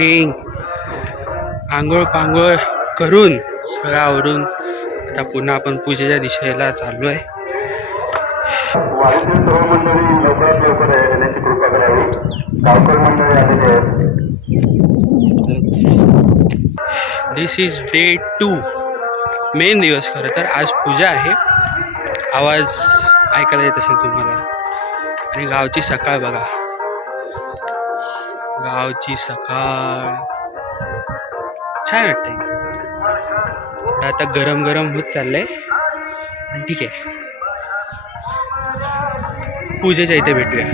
Morning. आंघोळ पांघोळ करून सगळं आवरून आता पुन्हा आपण पूजेच्या दिशेला चाललो आहे. दिस इज डे 2. मेन दिवस. खरं तर आज पूजा आहे. आवाज ऐकायला येत असेल तुम्हाला. आणि गावची सकाळ बघा. गावची सकाळ छान वाटते. आता गरम गरम होत चाललंय. ठीक आहे, पूजेच्या इथे भेटूया.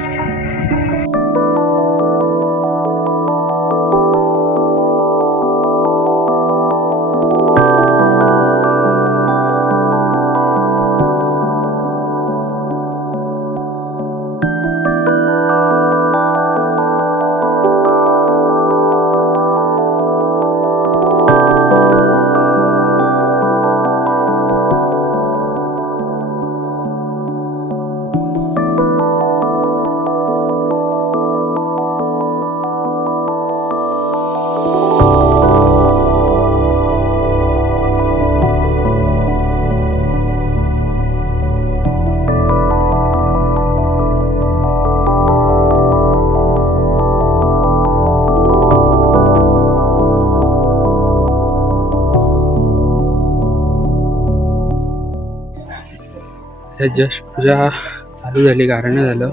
जस्ट पूजा चालू झाली, गारणं झालं.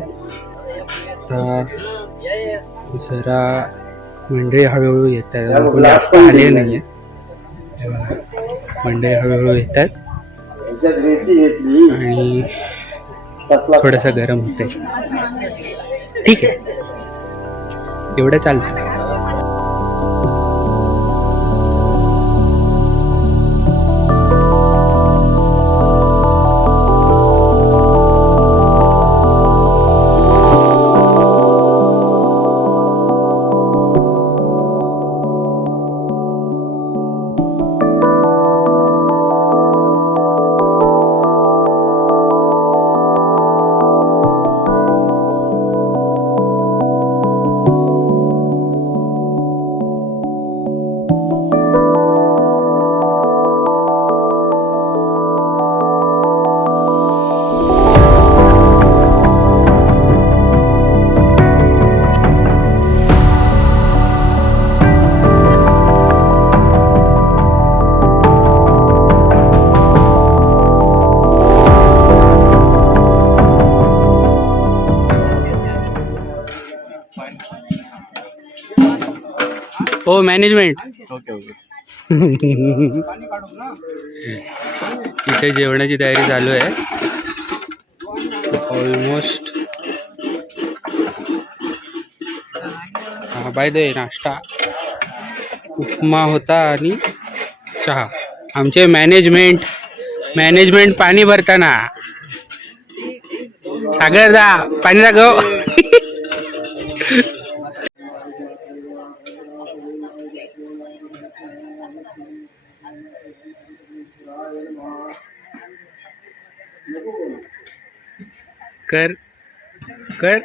तर जरा मंडळी हळूहळू येत आहेत. कोणी जास्त आले नाही आहे. मंडळी हळूहळू येत आहेत आणि थोडंसं गरम होते. ठीक आहे, एवढं चालतं. हो मॅनेजमेंट. ओके. इथे जेवणाची तयारी चालू आहे ऑलमोस्ट. बाय द वे, नाश्ता उपमा होता आणि चहा. आमचे मॅनेजमेंट पाणी भरताना सागर दा पाणी दाखव. कर कर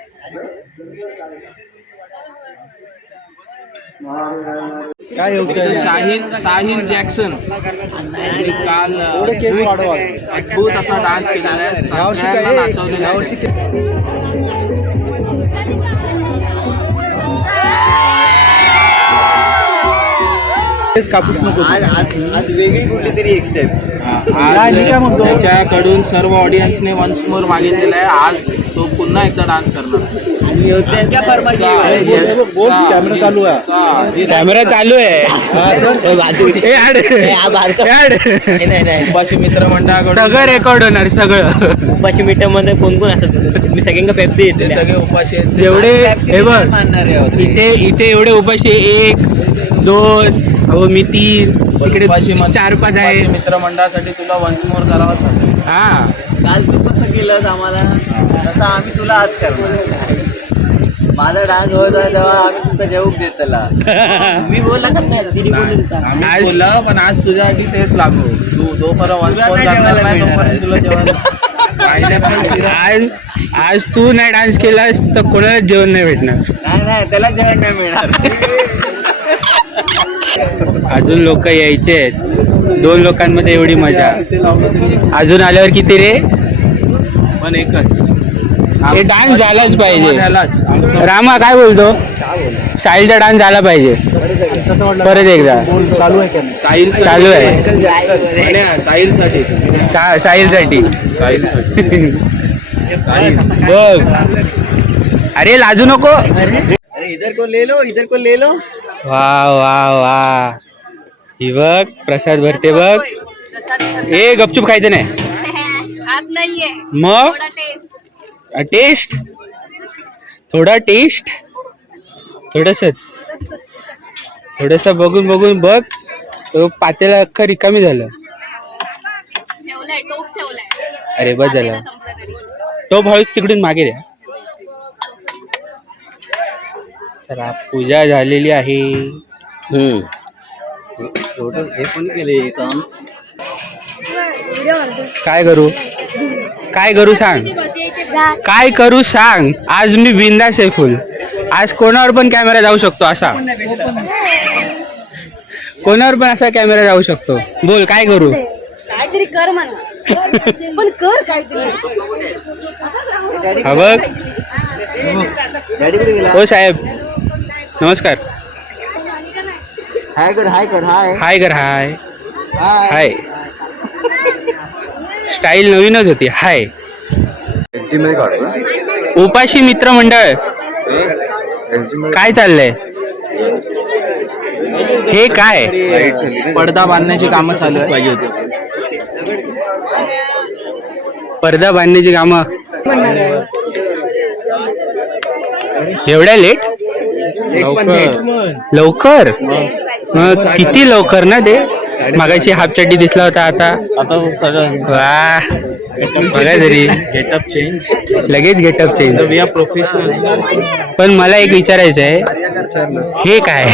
काय साहिल जॅक्सन काल अद्भुत असा डान्स केलेला आहे. सगळ्यांना नाचवलेला आहे. कापूस नको. आज वेगळी कुठली तरी एक स्टेप. त्याच्याकडून सर्व ऑडियन्सने वन्स मोर मागितलेला आहे. आज तो पुन्हा एकदा डान्स करणार. कॅमेरा चालू आहे. कॅमेरा चालू आहे. उपाशी मित्र मंडळाकडून सगळं रेकॉर्ड होणार. सगळं उपाशी मिठामध्ये कोण कोण असतात? मी सगळ्यांना पेप्सी येते. सगळे उपाशी आहेत. जेवढे हे बघ इथे एवढे उपाशी 1 2 मी 3 तिकडे 4-5 आहे. मित्रमंडळासाठी तुला वन्स मोर करावाच लागेल. हा, काल तू कसं केलंस आम्हाला तसं आम्ही तुला आज करणार. माझा डान्स होत आहे तेव्हा आम्ही तुमचा जेवूक देत त्याला. मी बोलला का नाही? दिदी बोलली आम्ही बोलला पण आज तुझ्यासाठी तेच लागू. तू जोपर्यंत वन्स मोर करणार नाही तोपर्यंत तुला जेवण. आज तू नाही डान्स केलास तर कोणाला जेवण नाही भेटणार. नाही त्याला जेवण नाही मिळणार. अजून लोक यायचे आहेत. 2 लोकांमध्ये एवढी मजा. अजून आल्यावर किती रे? पण एकच हे डान्स झालाच पाहिजे. त्यालाच रामा काय बोलतो? साहिलचा डान्स झाला पाहिजे परत एकदा. साहिल चालू आहे साहिलसाठी साहिलसाठी. साहिल बघ अरे लाजू नको. अरे इधर को ले लो. वा वा वा. ही बघ प्रसाद भरते बघ. ए गपचूप खायचं नाही. मग टेस्ट थोडा टेस्ट थोडस बघून बघ. तो पातेला अख्खा रिकामी झालं. अरे बस झालं. तो हळूच तिकडून मागे द्या. चला पूजा झालेली आहे. हे पण केले काम. काय करू सांग. आज मी बिंदास आहे फुल. आज कोणावर पण कॅमेरा जाऊ शकतो. असा कोणावर पण असा कॅमेरा जाऊ शकतो. बोल काय करू? काहीतरी कर म्हणा. पण कर काहीतरी. हा बघ. डॅडी कुठे गेला? हो साहेब नमस्कार. हाय कर हाय हाय. हाय. स्टाईल नवीनच होती. हाय. उपाशी मित्र मंडळ काय चाललंय? हे काय? पडदा बांधण्याची कामं चालू आहे. पडदा बांधण्याची कामं एवढ्या लेट? लवकर किती लवकर ना ते. मागाशी हाफ चड्डी दिसला होता. आता वा बघा तरी गेटअप चेंज. लगेच getup change. We are professional. पण मला एक विचारायचं आहे. हे काय?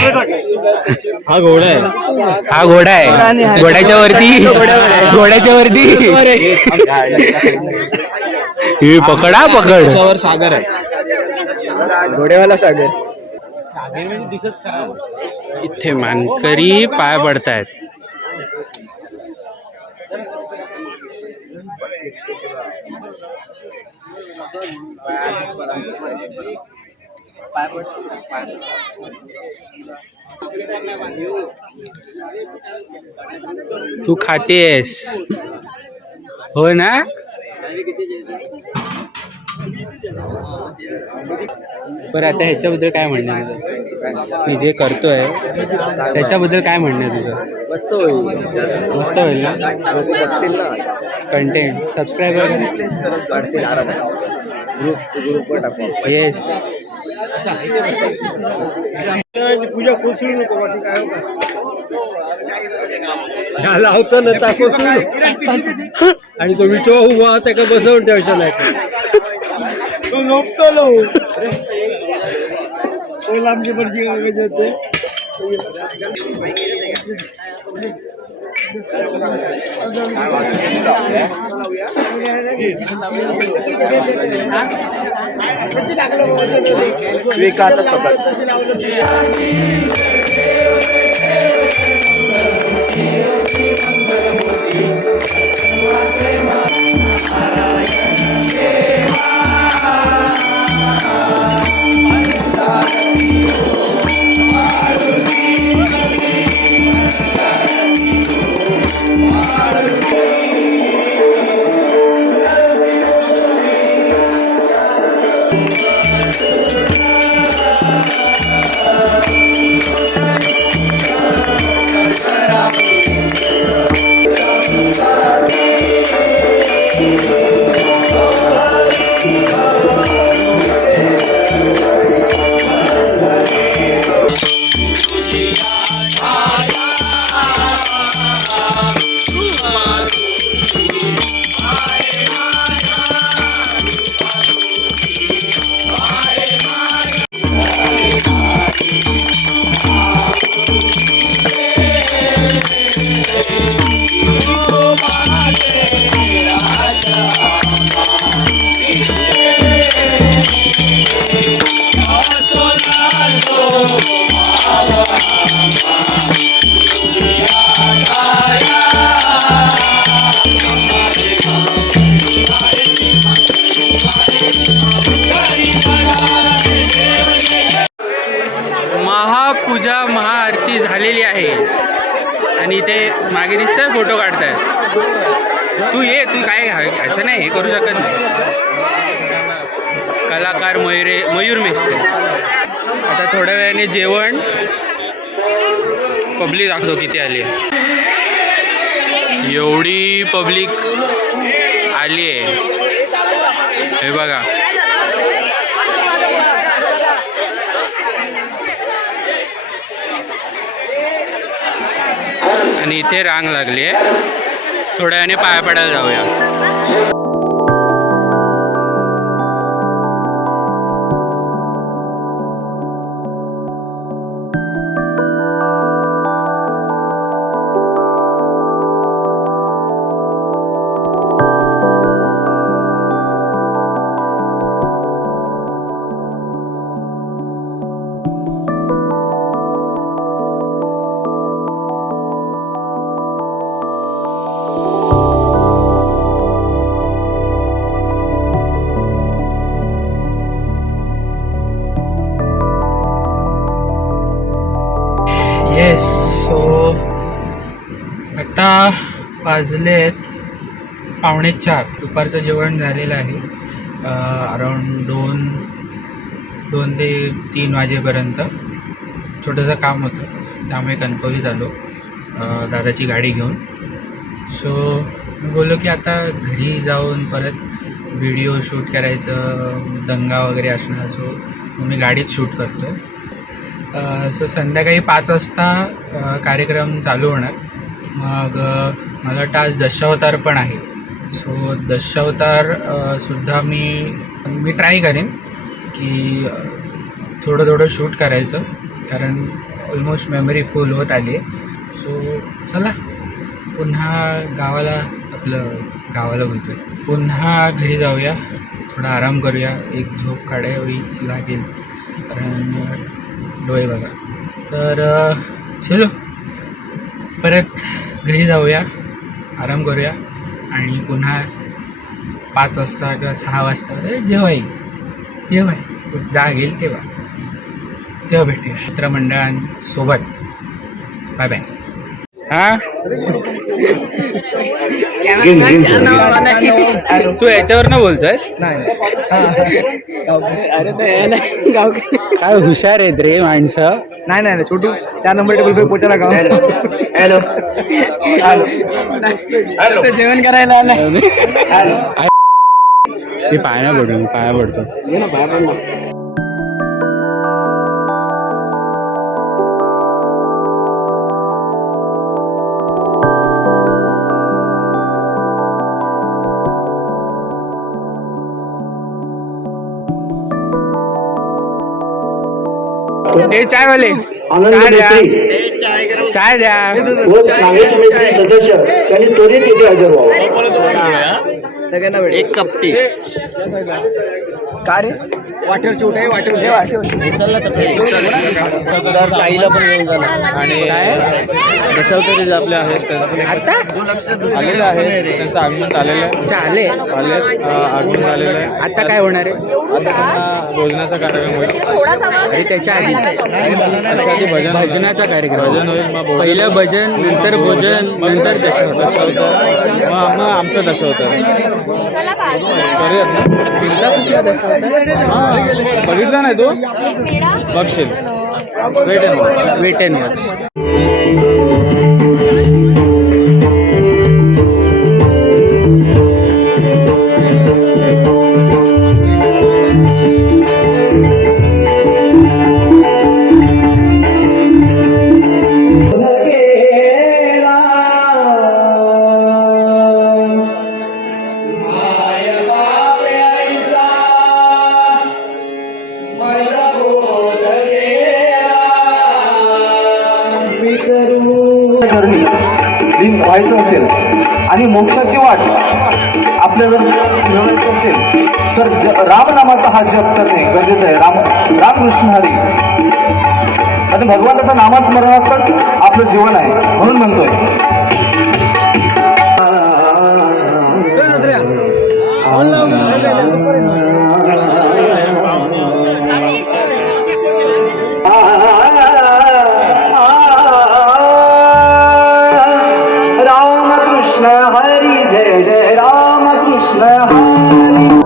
हा घोडा आहे. घोड्याच्या वरती हे पकड. त्याच्यावर सागर आहे. घोड्यावाला सागर. इथे मानकरी पाय पडतायत. तू खातेस हो ना? बरं आता ह्याच्याबद्दल काय म्हणणं आहे तुझं? मी जे करतोय त्याच्याबद्दल काय म्हणणं आहे तुझं? मस्त होईल ना? Content subscriber yes. लावतो ना टाको आणि तो विटो उभा त्याला बसवून ठेवायचा नाही. तो झोपतो आमची पण होते. Oh, photo काढताय. तू ये, तू काय असं नाही हे करू शकत नाही. कलाकार मयूर मेस्ते. आता थोड्या वेळाने जेवण. पब्लिक दाखवतो किती आली आहे. एवढी पब्लिक आली आहे हे बघा. आणि इथे रांग लागली आहे. थोड्या वेळाने पाया पडायला जाऊया. येस. सो आता वाजलेत 3:45. दुपारचं जेवण झालेलं आहे. अराऊंड 2 ते 3 वाजेपर्यंत. छोटंसं काम होतं त्यामुळे कणकवलीत आलो दादाची गाडी घेऊन. सो मी बोललो की आता घरी जाऊन परत व्हिडिओ शूट करायचं, दंगा वगैरे असणार. सो मी गाडीत शूट करतो आहे. सो संध्याकाळी 5 वाजता कार्यक्रम चालू होणार. मग मला वाटतं आज दशावतार पण आहे. सो दशावतार सुद्धा मी ट्राय करेन की थोडं शूट करायचं, कारण ऑलमोस्ट मेमरी फुल होत आली आहे. सो चला पुन्हा गावाला बोलतो आहे, पुन्हा घरी जाऊया, थोडा आराम करूया. एक झोप काढावीच लागेल कारण डोळे बघा. तर चलो परत घरी जाऊया, आराम करूया आणि पुन्हा 5 वाजता किंवा 6 वाजता जेव्हा जागेल तेव्हा भेटूया मित्रमंडळांसोबत. Bye bye. हां तू याच्यावर बोलतोयस? काय हुशार आहेत रे माणसं. नाही छोटू 4 नंबर टेबल पे पोचायला का. हॅलो जेवण करायला आलाय. मी पाया पडतो. चाय वाले चाय द्या. सगळ्यांना वेळ. 1 कप टी. का रे वाटेवर चिवट आहे, वाटेवर चालला तर ताईला पण घेऊन जाणार. आणि दशावतारी जे आपले आहेत आता आलेले आहेत, त्यांचं आगमन आलेलं आहे. आगमन आलेलं आहे. आता काय होणार आहे? भोजनाचा कार्यक्रम होईल. अरे त्याच्या आधी भजनाचा कार्यक्रम. भजन होईल. मग पहिलं भजन, नंतर भोजन, नंतर दशावतार. मग आमचं दशावतार करूयात ना. बघितला नाही तू? बघशील. Wait and watch. व्हायचं असेल आणि मोक्षाची वाट आपल्याला मिळवायची असेल तर रामनामाचा हा जप करणे गरजेचं आहे. रामकृष्ण हरी आणि भगवानाचं नामस्मरणातच आपलं जीवन आहे म्हणून म्हणतोय. राम हरी जय जय राम कृष्ण हरी.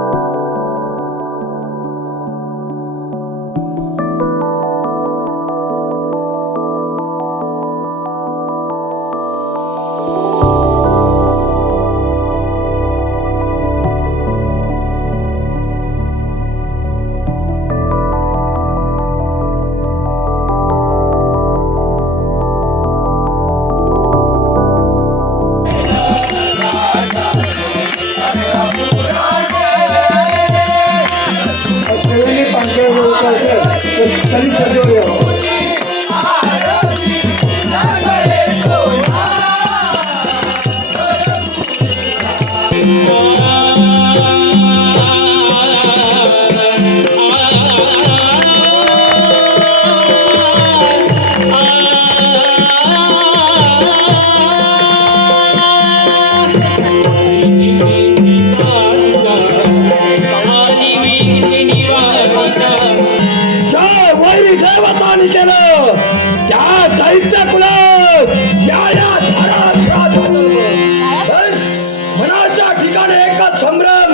मनाच्या ठिकाणी एकच संभ्रम,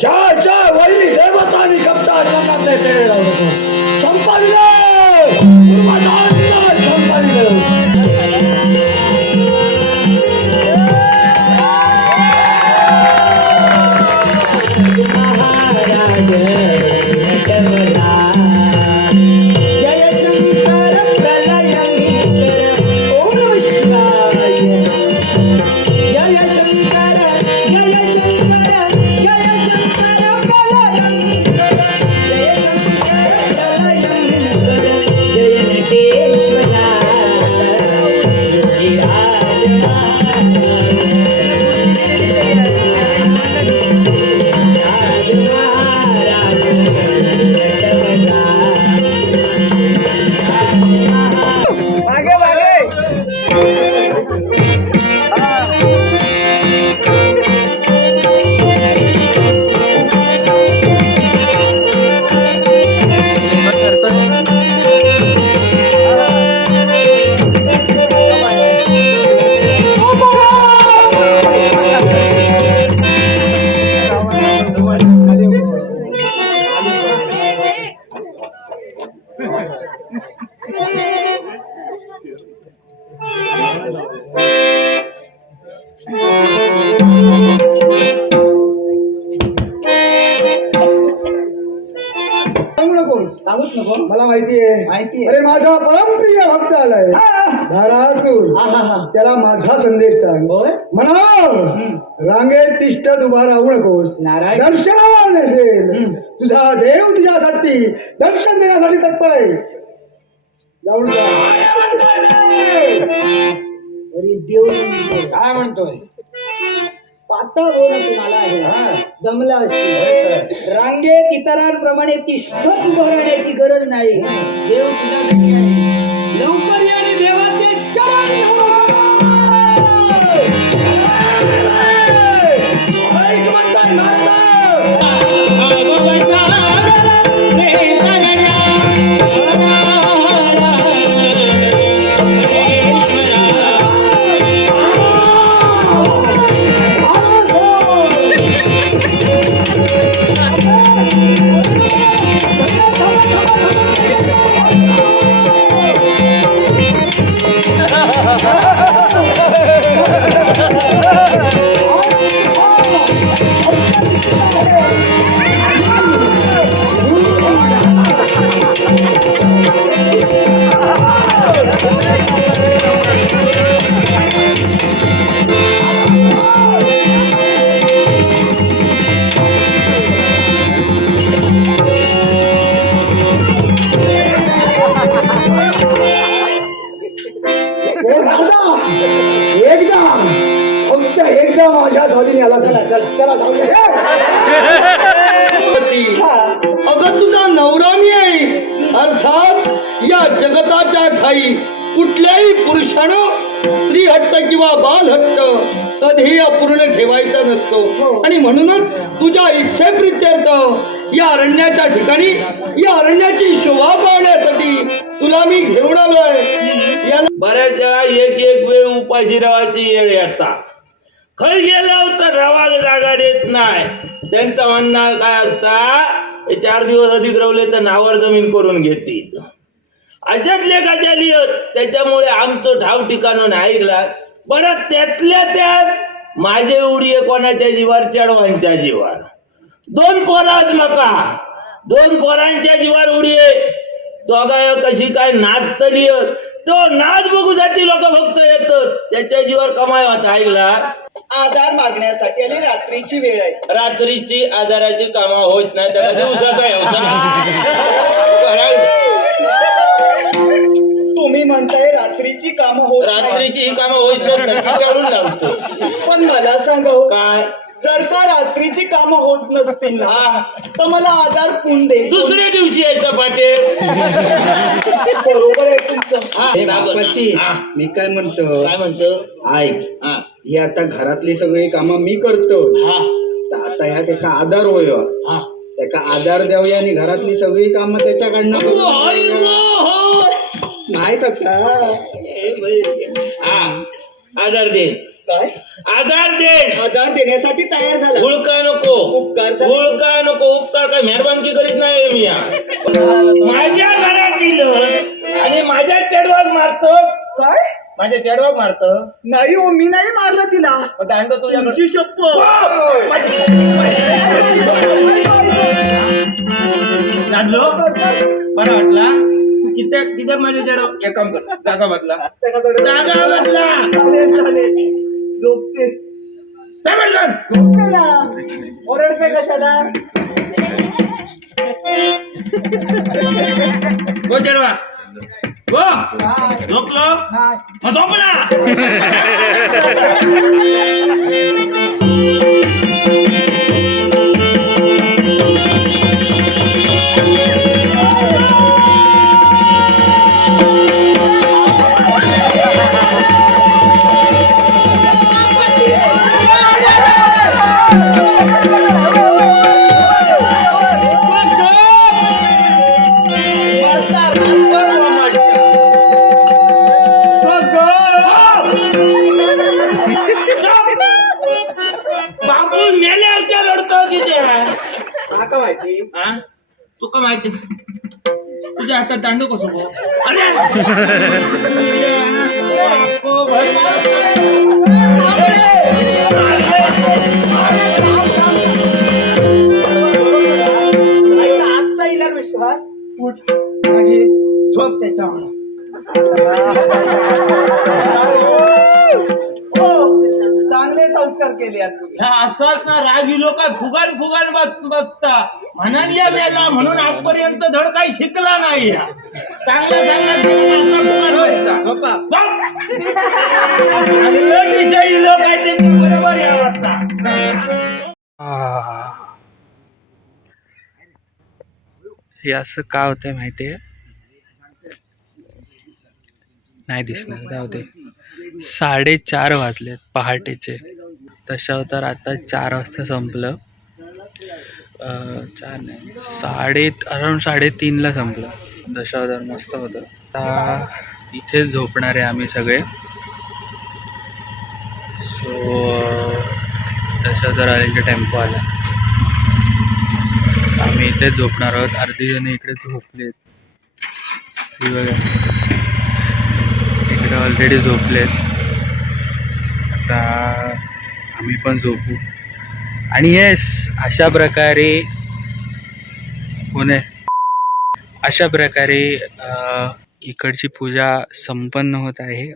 ज्या ज्या वैरी देवतांनी कपटा संपादिलं सांगूच नको. मला माहितीये. अरे माझा परमप्रिय भक्त आलाय धारासूर, त्याला माझा संदेश सांग. म्हणा रांगेत तिष्ठत उभा राहू नकोस, दर्शनाला नसेल तुझा देव तुझ्यासाठी दर्शन देण्यासाठी तत्पर आहे. जाऊन जा. अरे देव काय म्हणतोय? पातळ बोलून आला आहे, जमला असते. रांगेत इतरांप्रमाणे तिष्ठत उभं राहण्याची गरज नाही. देव तुझ्यासाठी आहे. लवकर ये आणि देवाचे चरण माझ्या स्वाधीन आला. चला जाऊया. अगं तुझा नवरा मी आहे. अर्थात या जगताच्या ठाई कुठल्याही पुरुषानं स्त्री हट्ट किंवा बाल हट्ट कधीही अपूर्ण ठेवायचा नसतो. आणि म्हणूनच तुझ्या इच्छेप्रित्यर्थ या अरण्याच्या ठिकाणी या अरण्याची शोभा पाहण्यासाठी तुला मी घेऊन आलोय. याला बऱ्याच वेळा एक वेळ उपाशी राहायची येळ येता. खय गेलं तर रवाग जागा देत नाही. त्यांचं म्हणणं काय असता 4 दिवस अधिक रवले तर नावावर जमीन करून घेतील. अशाच लेखाच्या लिहत त्याच्यामुळे आमचं ठाव ठिकाणून ऐकला. बरं त्यातल्या त्यात माझे उडी कोणाच्या जीवार चढवांच्या जीवार 2 पोरात मका 2 पोरांच्या जीवार उडी दोघा कशी काय नाचतली तो नाच बघूसाठी लोक फक्त येतात. त्याच्या जीवावर कमाई होता. ऐकला आधार मागण्यासाठी आणि रात्रीची वेळ आहे. रात्रीची आधाराची कामं होत नाही त्याला दिवसाचा तुम्ही म्हणताय रात्रीची कामं होत नाही. रात्रीची ही कामं होत काढून लावतो. पण मला सांगा हो, काय जर का रात्रीची कामं होत नसतील ना तर मला आधार कोण दे. दुसऱ्या दिवशी यायचं पाटे. बरोबर आहे तुमचं. कशी मी काय म्हणतो काय म्हणतो ऐक, ही आता घरातली सगळी कामं मी करतो. तर आता ह्या त्याचा आधार होय, त्याचा आधार द्यावया आणि घरातली सगळी कामं त्याच्याकडनं माहित का. आधार दे. काय आधार दे. आधार देण्यासाठी तयार झाला. हुळका नको उपकार हुळका नको. उपकार काय मेहरबानकी करीत नाही मी. माझ्या घरातील आणि माझ्या चेडवाग मारतो. काय माझ्या चेडवाग मारतो. नाही हो, मी नाही मारलं तिला. दांड तुझ्याकडची लागलो बरं वाटला. किती माझ्या चेडव एक काम कर जागा बदला. जागा बदला. ओरडते कशाला. हो चेडवा हो झोपलो मग झोप ना. तुका माहिती तुझ्या हातात दांडू कसं गो. आजचा येणार विश्वास झोप त्याच्यावर. चांगले संस्कार केले असंच ना. रागिलो काय फुगान फुगान बसता म्हणून या मेला म्हणून आजपर्यंत धड काही शिकला नाही. चांगला लोक आहे ते बरोबर यावं. हे असं का होतंय माहितीये. नाही दिसणार जाऊ दे. 4:30 वाजलेत पहाटेचे. दशावतार आता 4 वाजता संपलं. 4 नाही अराउंड 3:30ला संपलं. दशावतार मस्त होतं. आता इथेच झोपणार आहे आम्ही सगळे. सो दशावतार आले टेम्पो आला. आम्ही इथेच झोपणार आहोत. अर्धी जण इकडे झोपलेत. बघा इकडे ऑलरेडी झोपलेत. आता आम्ही पण झोपू. आणि येस अशा प्रकारे अशा प्रकारे इकडची पूजा संपन्न होत आहे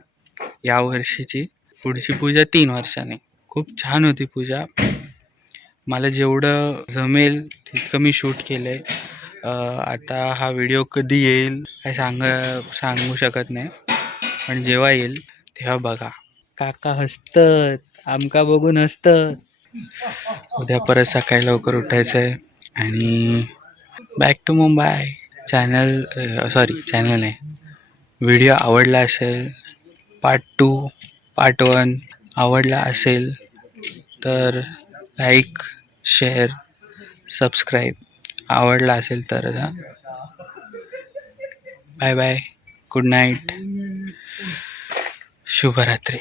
या वर्षीची. पुढची पूजा 3 वर्षांनी. खूप छान होती पूजा. मला जेवढं जमेल तितकं मी शूट केलं आहे. आता हा व्हिडिओ कधी येईल काय सांगू शकत नाही. पण जेव्हा येईल तेव्हा बघा. काका हसतात. आमका बघून हसतात. उद्या परत सकाळी लवकर उठायचं आहे आणि बॅक टू मुंबई. चॅनल नाही. व्हिडिओ आवडला असेल पार्ट 2 पार्ट 1 आवडला असेल तर लाईक शेअर सबस्क्राईब. आवडला असेल तर बाय बाय. Good night. शुभरात्री.